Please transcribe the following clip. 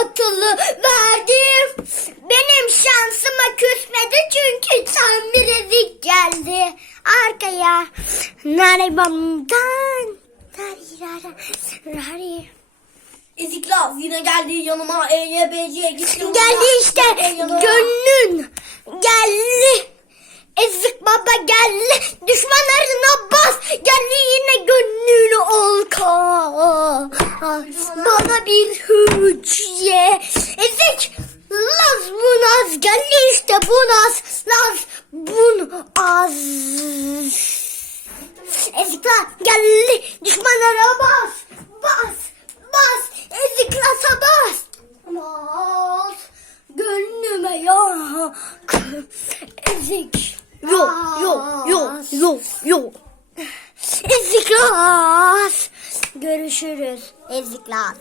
atılı verdim. Benim şansıma küsmedi çünkü tam bir ezik geldi arkaya. Naribamdan. Eziklaz yine geldi yanıma EYBC'ye gitti. Geldi işte. Gönlüm. Bana bir hücre. Ezik Laz bu naz geldi işte bu naz. Laz bun az. Ezikler geldi. Düşmanlara bas. Bas. Bas. Ezikler bas. Bas. Gönlüme yak. Ezik. Yok yok yok yok yok. Ezikler. Görüşürüz. Ezikler.